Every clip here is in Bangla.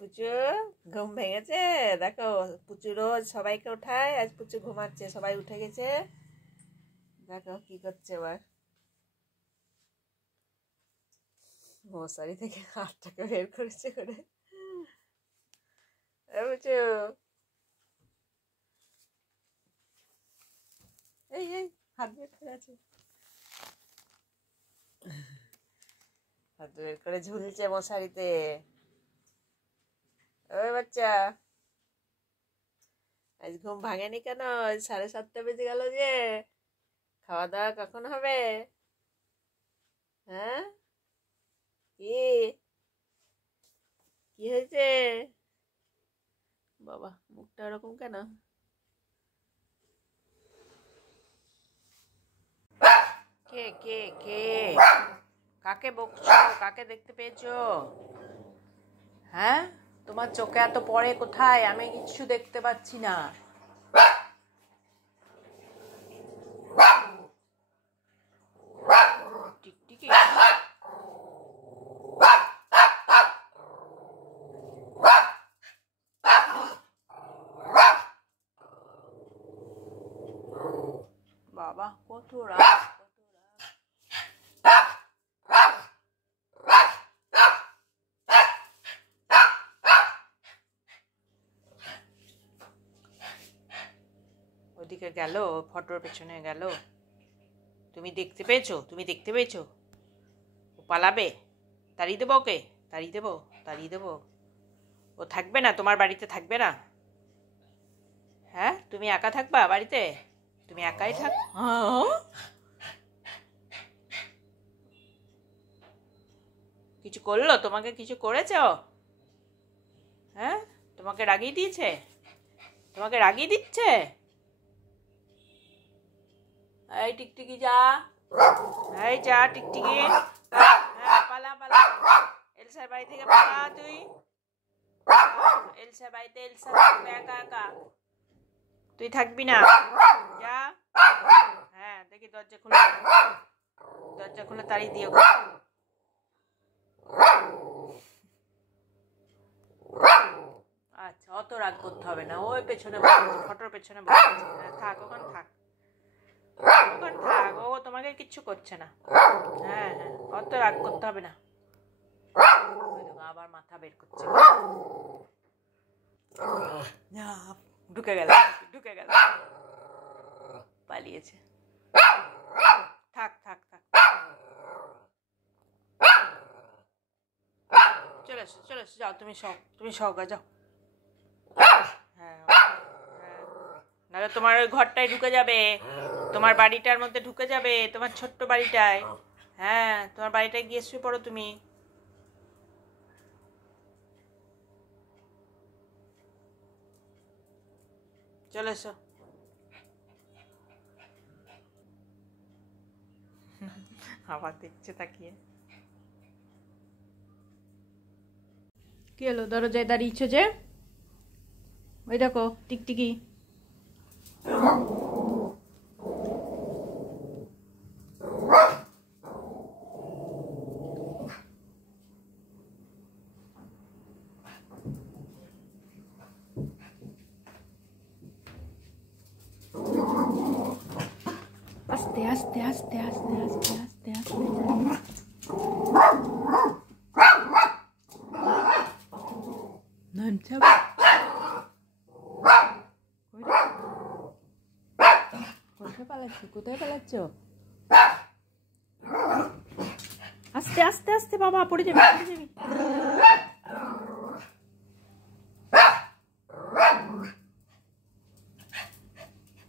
পুচু ঘুম ভেঙেছে। দেখো পুচু রোজ সবাইকে ওঠায়, আজ পুচু ঘুমাচ্ছে, সবাই উঠে গেছে। দেখো কি করছে এবার, মশারি থেকে হাতটাকে বের করেছে করে। পুচু এই এই হাত বের করে আছে, হাত বের করে ঝুলছে মশারিতে। ওই বাচ্চা, আজ ঘুম ভাঙেনি কেন? 7:30 বেজে গেল যে। খাওয়া দাওয়া কখন হবে? হ্যাঁ, কি কি হয়েছে? বাবা মুখটা ওরকম কেন? কে কে কে কাকে বকছো? কাকে দেখতে পেয়েছো? হ্যাঁ, তোমার চোখে এত পড়ে কোথায়? আমি কিচ্ছু দেখতে পাচ্ছি না। টিকটিকি, বাবা কত রাত, ওদিকে গেল, ফটোর পেছনে গেল। তুমি দেখতে পেয়েছো? তুমি দেখতে পেয়েছো? ও পালাবে? তাড়িয়ে দেবো ওকে, তাড়িয়ে দেবো, তাড়িয়ে দেবো। ও থাকবে না, তোমার বাড়িতে থাকবে না। হ্যাঁ, তুমি একা থাকবা বাড়িতে? তুমি একাই থাক। কিছু করলো তোমাকে? কিছু করেছে ও? হ্যাঁ, তোমাকে রাগিয়ে দিয়েছে? তোমাকে রাগিয়ে দিচ্ছে? এই টিকটিকি যা, এই যা টিকটিকি, হ্যাঁ পালা পালা, এলসার বাড়ি থেকে পালা তুই। এলসার বাড়িতে এলসা থাকবে একা একা, তুই থাকবি না, যা। হ্যাঁ দেখি দরজা খুলে, দরজা খুলে তাড়িয়ে দিও। আচ্ছা, অত রাগ করতে হবে না, ওই পেছনে ফটোর পেছনে বসে থাক, ওখানে থাক, ওখানে থাক, ও তোমাকে কিচ্ছু করছে না। হ্যাঁ হ্যাঁ, অত রাগ করতে হবে না। আবার মাথা বের করছে, ঢুকে গেল, ঢুকে গেল, পালিয়েছে। থাক থাক থাক, চলে এসো চলে এসো, যাও তুমি শখ, তুমি শখ যাও। হ্যাঁ হ্যাঁ, নাহলে তোমার ওই ঘরটায় ঢুকে যাবে, তোমার বাড়িটার মধ্যে ঢুকে যাবে, তোমার ছোট্ট বাড়িটায়। হ্যাঁ, তোমার বাড়িটায় গিয়ে শুয়ে পড়ো তুমি। চলে এসো। আবার দেখছে তাকিয়ে। কি হলো, দরজায় দাঁড়িয়েছো যে? ওই দেখো টিকটিকি। আস্তে আস্তে আস্তে আস্তে আস্তে আস্তে আস্তে, কোথায় পালাচ্ছ? কোথায় পালাচ্ছ? আস্তে আস্তে আস্তে, বাবা পড়ে যাবে, পড়ে যাবে।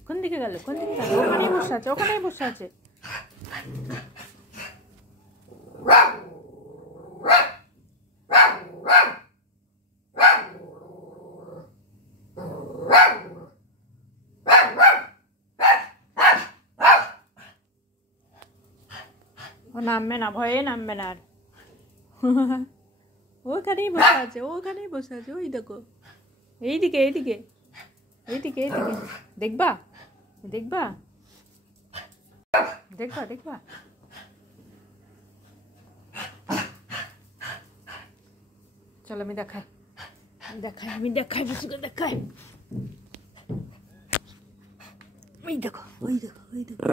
কোন দিকে গেল? কোন দিকে গেল? ওখানেই বসে আছে, ওখানেই বসে আছে। ও নামবে না, ভয়ে নামবে না আর। ওখানেই বসে আছে, ওখানেই বসে আছে, ওই দেখো, এইদিকে এইদিকে এইদিকে এইদিকে। দেখবা দেখবা দেখবা দেখবা, চলো আমি দেখাই। দেখাই, আমি দেখাই, বিশুকে দেখাই। ওই দেখো, ওই দেখো, ওই দেখো।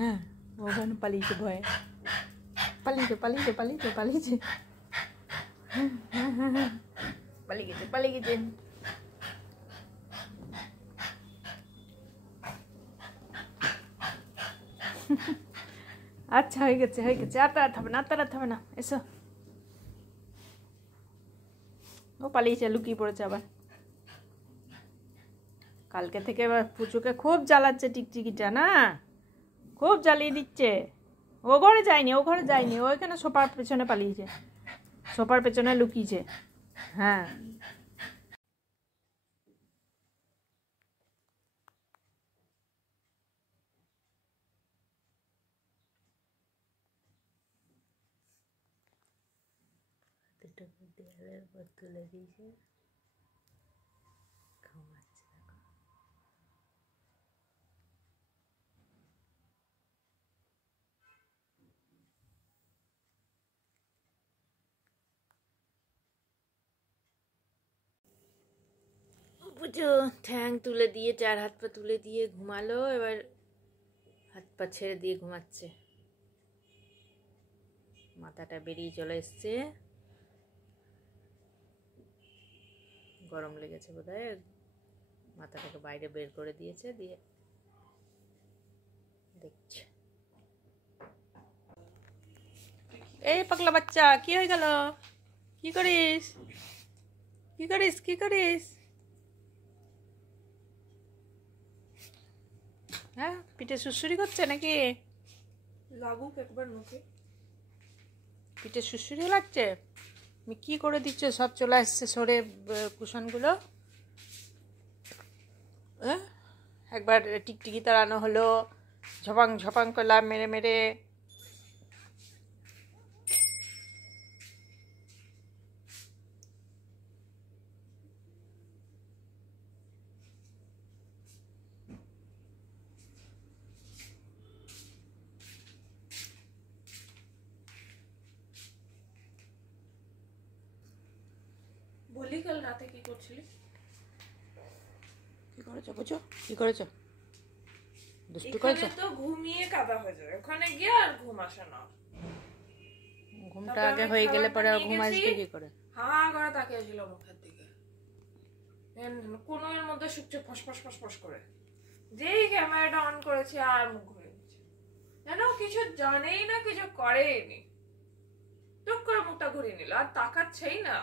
হ্যাঁ, ওখানে পালিয়েছে ভয়ে, পালিয়েছে পালিয়েছে পালিয়েছে পালিয়েছে, পালিয়ে গেছে পালিয়ে গেছে। আচ্ছা, হয়ে গেছে হয়ে গেছে, আর তাড়াতে হবে না, আর তাড়াতে হবে না, এসো। ও পালিয়েছে, লুকিয়ে পড়েছে আবার। কালকে থেকে এবার পুচুকে খুব জ্বালাচ্ছে টিকটিকিটা, না খুব জ্বালিয়ে দিচ্ছে। ও ঘরে যায়নি, ও ঘরে যায়নি, ও এখানে সোফার পেছনে পালিয়েছে, সোফার পেছনে লুকিয়েছে। হ্যাঁ, দেয়ালের উপর তুলে দিয়েছে, ঘুমাচ্ছে। পুজো ঠ্যাং তুলে দিয়ে, চার হাত পা তুলে দিয়ে ঘুমালো, এবার হাত পা ছেড়ে দিয়ে ঘুমাচ্ছে। মাথাটা বেরিয়ে চলে এসছে, গরম লেগেছে বোধহয়, মাথাটাকে বাইরে বের করে দিয়েছে, দিয়ে দেখছে। এই পাগলা বাচ্চা, কি হয়ে গেল? কি করিস, কি করিস, কি করিস? হ্যাঁ, পিঠে সুড়সুড়ি করছে নাকি? লাগুক একবার মুখে। পিঠে সুড়সুড়ি লাগছে? তুমি কি করে দিচ্ছ? সব চলে আসছে সরে কুশনগুলো। একবার টিকটিকি তাড়ানো হলো, ঝপাং ঝপাং করলাম মেরে মেরে। বলি কাল রাতে কি করছিলি? কি করেছো বুঝো? কি করেছো? দুষ্টু করেছো? তো ঘুমিয়ে কাদা হয়ে যাবে, ওখানে গিয়ে আর ঘুম আসে না। ঘুমটা আগে হয়ে গেলে পরে ঘুম আসবে কি করে? হা করে তাকিয়ে ছিল মুখের দিকে, কোনো এর মধ্যে শুকছে ফসফস ফসফস করে। যেই ক্যামেরাটা অন করেছি আর মুখ ঘুরে গেছে, যেন কিছু জানেই না, কিছু করেই নি। টুক করে মুখটা ঘুরিয়ে নিল, আর তাকাচ্ছেই না।